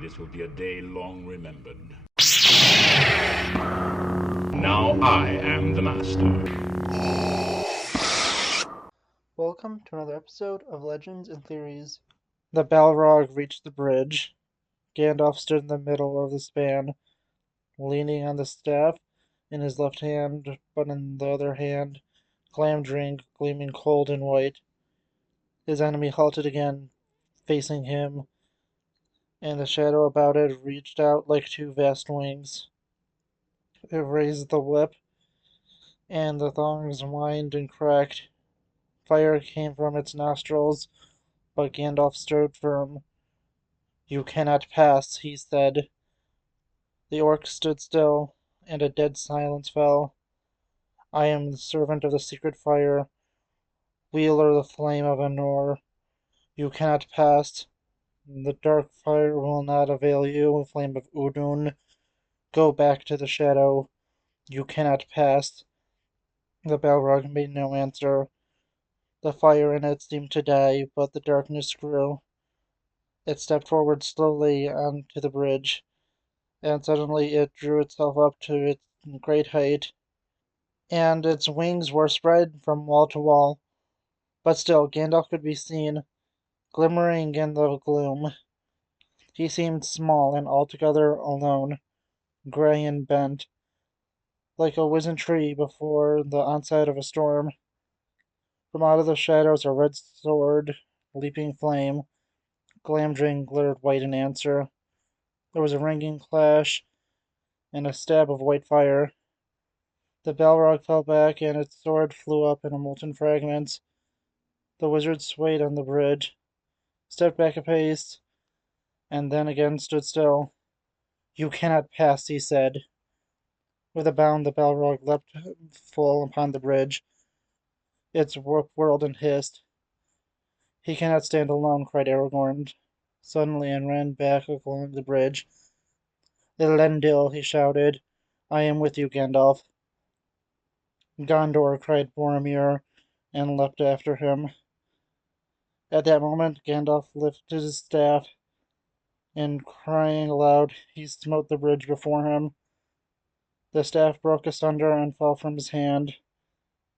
This will be a day long remembered. Now I am the master. Welcome to another episode of Legends and Theories. The Balrog reached the bridge. Gandalf stood in the middle of the span, leaning on the staff in his left hand, but in the other hand, Glamdring gleaming cold and white. His enemy halted again, facing him, and the shadow about it reached out like two vast wings. It raised the whip, and the thongs whined and cracked. Fire came from its nostrils, but Gandalf stood firm. "You cannot pass," he said. The orc stood still, and a dead silence fell. "I am the servant of the secret fire, wielder the flame of Anor. You cannot pass. The dark fire will not avail you, flame of Udun. Go back to the shadow. You cannot pass." The Balrog made no answer. The fire in it seemed to die, but the darkness grew. It stepped forward slowly onto the bridge, and suddenly it drew itself up to its great height, and its wings were spread from wall to wall. But still Gandalf could be seen, glimmering in the gloom. He seemed small and altogether alone, grey and bent, like a wizened tree before the onset of a storm. From out of the shadows a red sword, leaping flame, Glamdring glittered white in answer. There was a ringing clash, and a stab of white fire. The Balrog fell back, and its sword flew up in molten fragments. The wizard swayed on the bridge, stepped back a pace, and then again stood still. "You cannot pass," he said. With a bound the Balrog leapt full upon the bridge. Its whip whirled and hissed. "He cannot stand alone," cried Aragorn suddenly, and ran back along the bridge. "Elendil," he shouted, "I am with you, Gandalf." "Gondor," cried Boromir, and leapt after him. At that moment Gandalf lifted his staff, and crying aloud, he smote the bridge before him. The staff broke asunder and fell from his hand.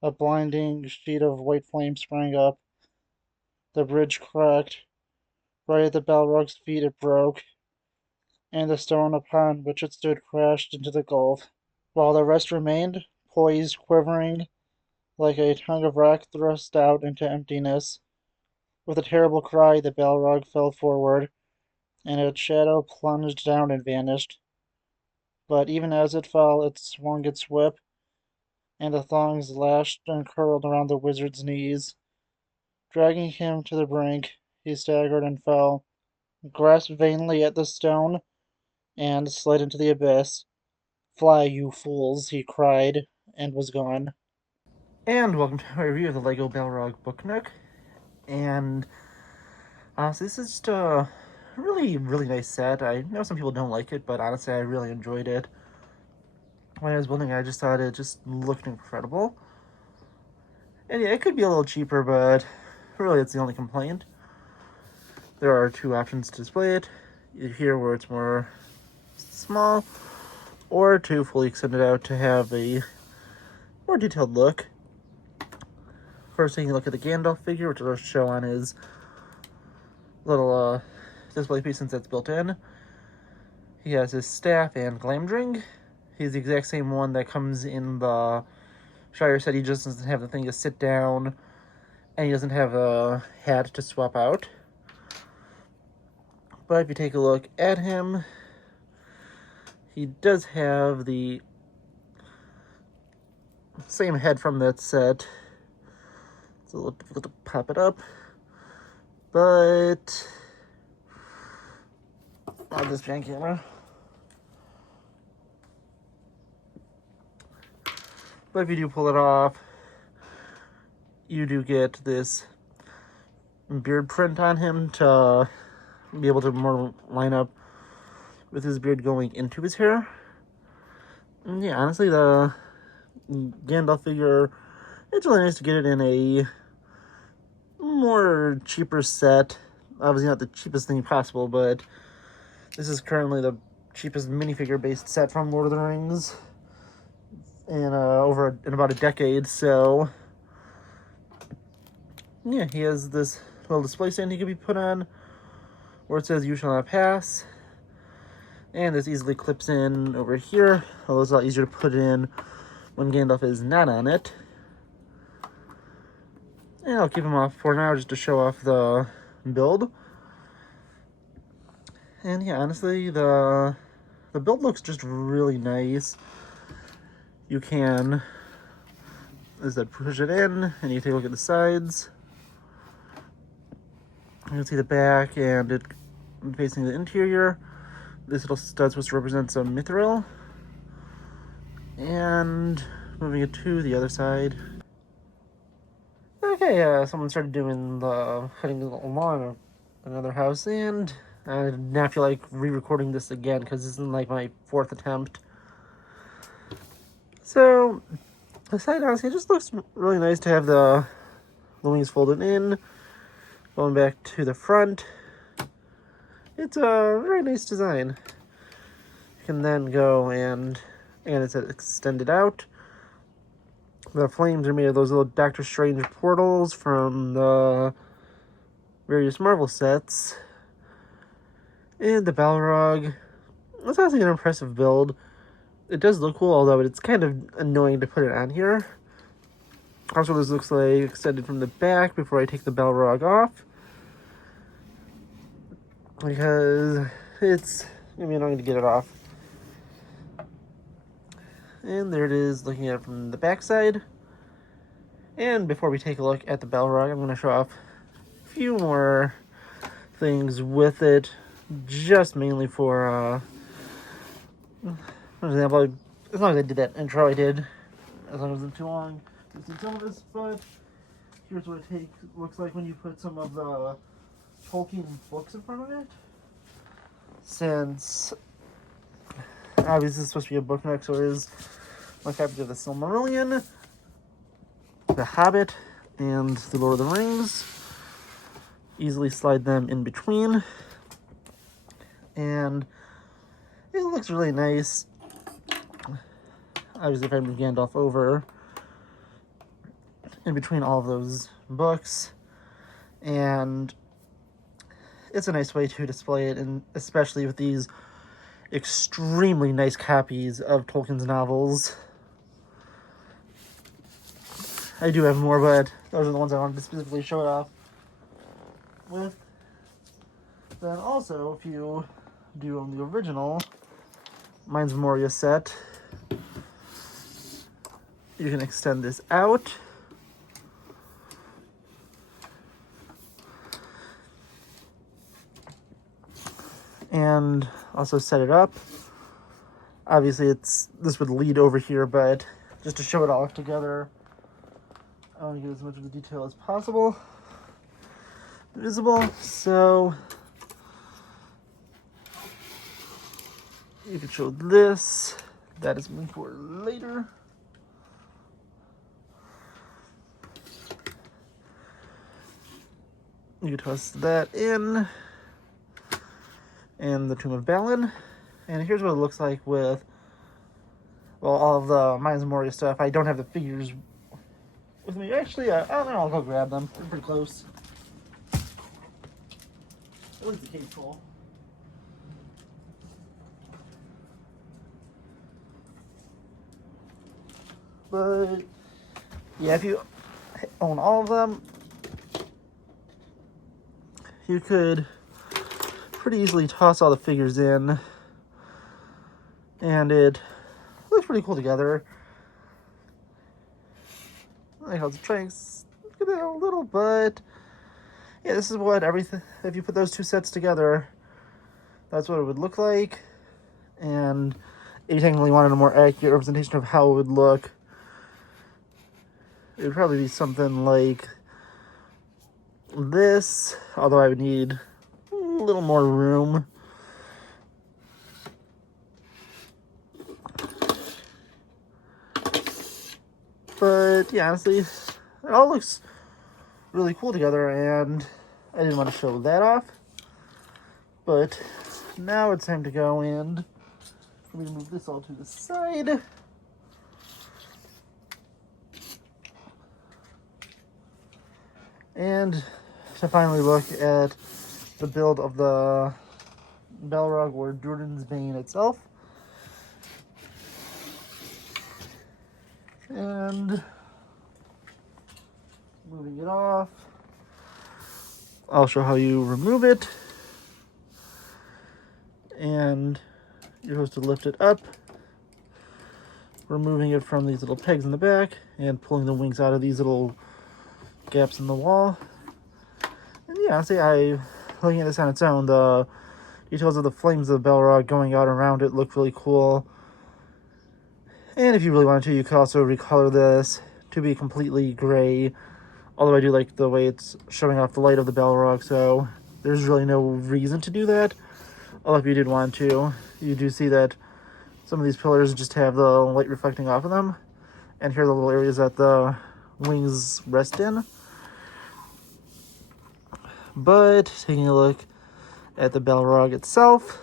A blinding sheet of white flame sprang up. The bridge cracked. Right at the Balrog's feet it broke, and the stone upon which it stood crashed into the gulf, while the rest remained, poised, quivering, like a tongue of rock thrust out into emptiness. With a terrible cry the Balrog fell forward, and its shadow plunged down and vanished. But even as it fell it swung its whip, and the thongs lashed and curled around the wizard's knees. Dragging him to the brink, he staggered and fell, grasped vainly at the stone, and slid into the abyss. "Fly, you fools," he cried, and was gone. And welcome to my review of the Lego Balrog Book Nook. And honestly, this is just a really nice set. I know some people don't like it, but honestly, I really enjoyed it. When I was building it, I just thought it just looked incredible. And yeah, it could be a little cheaper, but really it's the only complaint. There are two options to display it. Either here where it's more small, or to fully extend it out to have a more detailed look. First taking a look at the Gandalf figure, which I'll show on his little display piece since that's built in. He has his staff and Glamdring. He's the exact same one that comes in the Shire set. He just doesn't have the thing to sit down, and he doesn't have a hat to swap out. But if you take a look at him, he does have the same head from that set. It's a little difficult to pop it up, but on this giant camera. But if you do pull it off, you do get this beard print on him to be able to more line up with his beard going into his hair. And yeah, honestly, the Gandalf figure, it's really nice to get it in a more cheaper set. Obviously not the cheapest thing possible, but This is currently the cheapest minifigure-based set from Lord of the Rings in about a decade. So yeah, he has this little display stand he could be put on where it says "You shall not pass," and this easily clips in over here. Although it's a lot easier to put in when Gandalf is not on it. And I'll keep him off for now just to show off the build. And yeah, honestly, the build looks just really nice. You can, as I said, push it in, and you take a look at the sides. You can see the back and it facing the interior. This little stud's supposed to represent some mithril. And moving it to the other side. Okay, someone started doing the cutting along another house, and I now feel like re-recording this again because this is like my 4th attempt. So, the side, honestly, it just looks really nice to have the wings folded in, going back to the front. It's a very nice design. You can then go and it's extended out. The flames are made of those little Doctor Strange portals from the various Marvel sets. And the Balrog. It's honestly an impressive build. It does look cool, although it's kind of annoying to put it on here. Also, this looks like extended from the back before I take the Balrog off. Because it's going to be annoying to get it off. And there it is, looking at it from the back side. And before we take a look at the Balrog, I'm going to show off a few more things with it. Just mainly for example, as long as I did that intro I did, as long as it wasn't too long, you've seen some of this, but here's what it looks like when you put some of the Tolkien books in front of it. Since obviously this is supposed to be a book nook, so it is my copy of the Silmarillion, the Hobbit, and the Lord of the Rings. Easily slide them in between. And it looks really nice. Obviously, if I move Gandalf over in between all of those books, and it's a nice way to display it, and especially with these extremely nice copies of Tolkien's novels. I do have more, but those are the ones I wanted to specifically show it off with. Then also, if you do own the original Mines of Moria set, you can extend this out. And also set it up. Obviously, this would lead over here, but just to show it all together, I want to get as much of the detail as possible visible. So you can show this. That is something for later. You can toss that in. And the Tomb of Balin. And here's what it looks like with, well, all of the Mines of Moria stuff. I don't have the figures with me. Actually, I don't know, I'll go grab them. They're pretty close. At least the cape's full. But yeah, if you own all of them, you could pretty easily toss all the figures in, and it looks pretty cool together. I know it's trying to get a little, but yeah, this is what everything, if you put those two sets together, that's what it would look like. And if you technically wanted a more accurate representation of how it would look, it would probably be something like this, although I would need a little more room. But yeah, honestly, it all looks really cool together, and I didn't want to show that off. But now it's time to go in. Let me move this all to the side. And to finally look at the build of the Balrog or Durin's Bane itself. And moving it off. I'll show how you remove it. And you're supposed to lift it up, removing it from these little pegs in the back and pulling the wings out of these little gaps in the wall. And yeah, honestly, looking at this on its own, the details of the flames of the Balrog going out around it look really cool. And if you really wanted to, you could also recolor this to be completely gray. Although I do like the way it's showing off the light of the Balrog, so there's really no reason to do that. Although if you did want to, you do see that some of these pillars just have the light reflecting off of them. And here are the little areas that the wings rest in. But taking a look at the Balrog itself,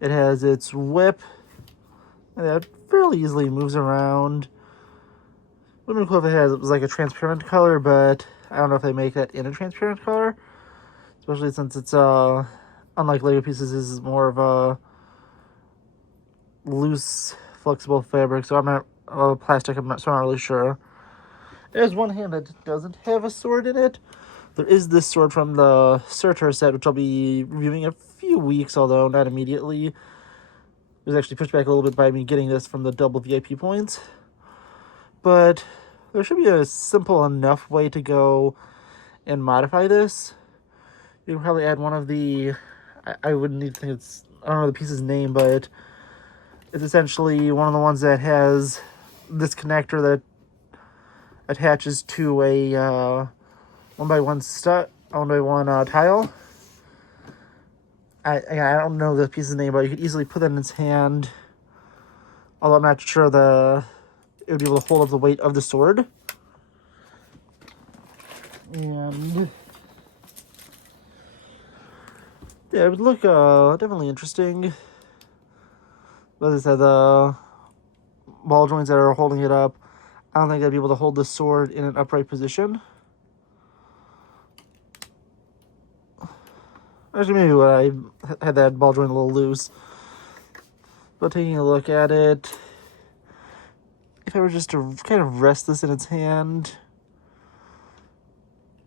it has its whip that fairly easily moves around. Would have been cool if it was like a transparent color, but I don't know if they make that in a transparent color. Especially since it's, unlike Lego pieces, this is more of a loose, flexible fabric, so I'm not, plastic, so I'm not really sure. There's one hand that doesn't have a sword in it. There is this sword from the Surtur set, which I'll be reviewing in a few weeks, although not immediately. It was actually pushed back a little bit by me getting this from the double VIP points. But there should be a simple enough way to go and modify this. You can probably add one of the... I wouldn't need to think it's... I don't know the piece's name, but it's essentially one of the ones that has this connector that attaches to a 1x1 tile. I don't know the piece's name, but you could easily put that in its hand. Although I'm not sure it would be able to hold up the weight of the sword. And yeah, it would look definitely interesting. But as I said, the ball joints that are holding it up, I don't think I'd be able to hold the sword in an upright position. Actually, maybe when I had that ball joint a little loose. But taking a look at it, if I were just to kind of rest this in its hand,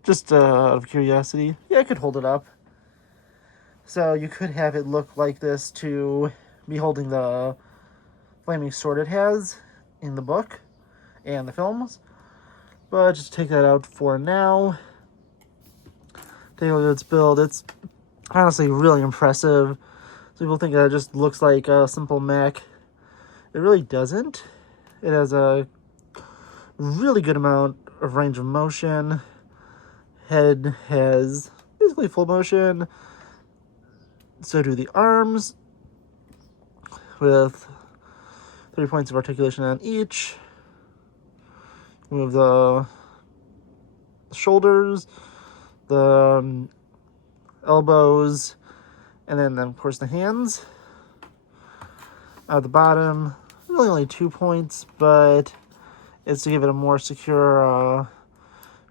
just out of curiosity, yeah, I could hold it up. So you could have it look like this to be holding the flaming sword it has in the book and the films. But just take that out for now. Take a look at its build. It's honestly really impressive. So people think that it just looks like a simple mech. It really doesn't. It has a really good amount of range of motion. Head has basically full motion. So do the arms, with 3 points of articulation on each. Move the shoulders, the elbows, and then of course the hands. At the bottom, really only 2 points, but it's to give it a more secure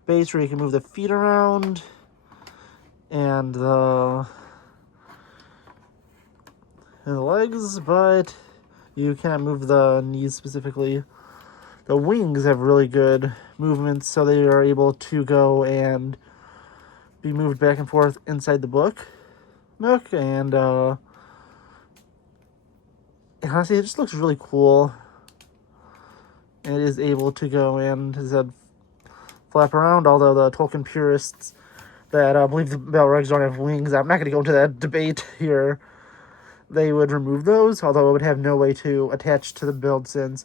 base where you can move the feet around and the legs, but you cannot move the knees specifically. The wings have really good movements, so they are able to go and be moved back and forth inside the book nook, and honestly, it just looks really cool. And it is able to go and, as I said, flap around, although the Tolkien purists that believe the Balrogs don't have wings, I'm not going to go into that debate here. They would remove those, although it would have no way to attach to the build since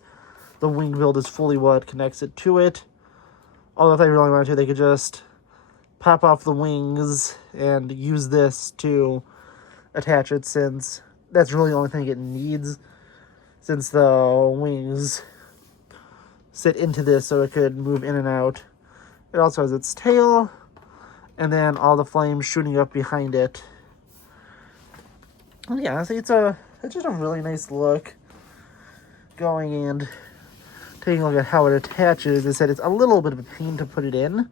the wing build is fully what connects it to it. Although if they really wanted to, they could just pop off the wings and use this to attach it, since that's really the only thing it needs, since the wings sit into this so it could move in and out. It also has its tail, and then all the flames shooting up behind it. Yeah, honestly, it's just a really nice look. Going and taking a look at how it attaches, I said it's a little bit of a pain to put it in.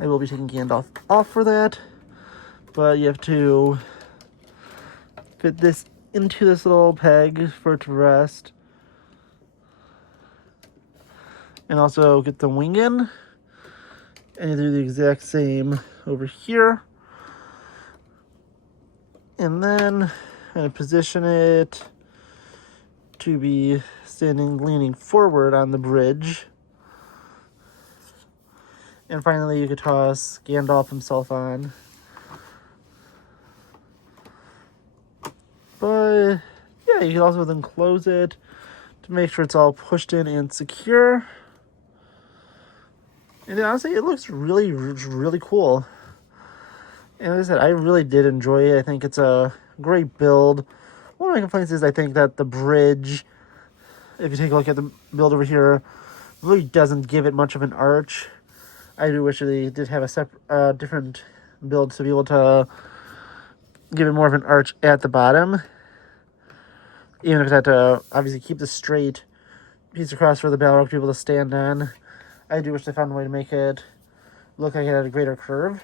I will be taking Gandalf off for that, but you have to fit this into this little peg for it to rest. And also get the wing in. And you do the exact same over here. And then I'm going to position it to be standing, leaning forward on the bridge. And finally, you could toss Gandalf himself on. But yeah, you can also then close it to make sure it's all pushed in and secure. And honestly, it looks really, really cool. And like I said, I really did enjoy it. I think it's a great build. One of my complaints is I think that the bridge, if you take a look at the build over here, really doesn't give it much of an arch. I do wish they did have a different build to be able to give it more of an arch at the bottom. Even if it had to obviously keep the straight piece across for the Balrog to be able to stand on. I do wish they found a way to make it look like it had a greater curve.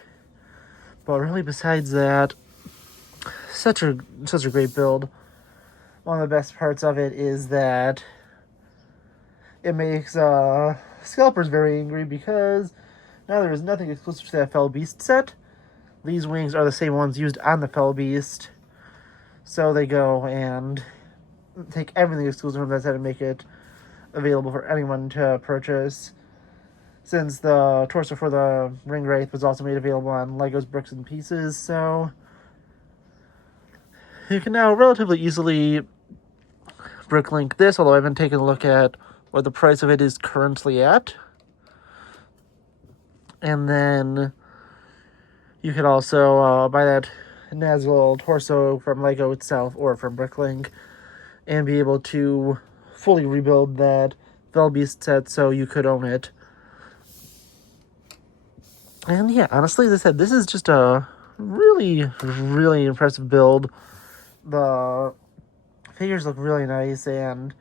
But really, besides that, such a great build. One of the best parts of it is that it makes scalpers very angry because now there is nothing exclusive to that Fell Beast set. These wings are the same ones used on the Fell Beast. So they go and take everything exclusive from that set and make it available for anyone to purchase. Since the torso for the Ring Wraith was also made available on Lego's Bricks and Pieces, so you can now relatively easily bricklink this, although I haven't taken a look at what the price of it is currently at. And then you could also buy that Nazgul torso from Lego itself or from Bricklink and be able to fully rebuild that Fellbeast set so you could own it. And yeah, honestly, as I said, this is just a really, really impressive build. The figures look really nice, and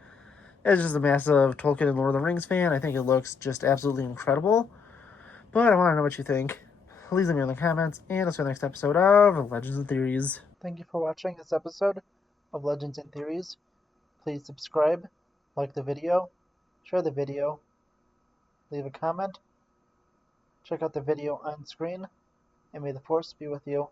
as just a massive Tolkien and Lord of the Rings fan, I think it looks just absolutely incredible. But I want to know what you think. Please let me know in the comments, and I'll see you in the next episode of Legends and Theories. Thank you for watching this episode of Legends and Theories. Please subscribe, like the video, share the video, leave a comment, check out the video on screen, and may the Force be with you.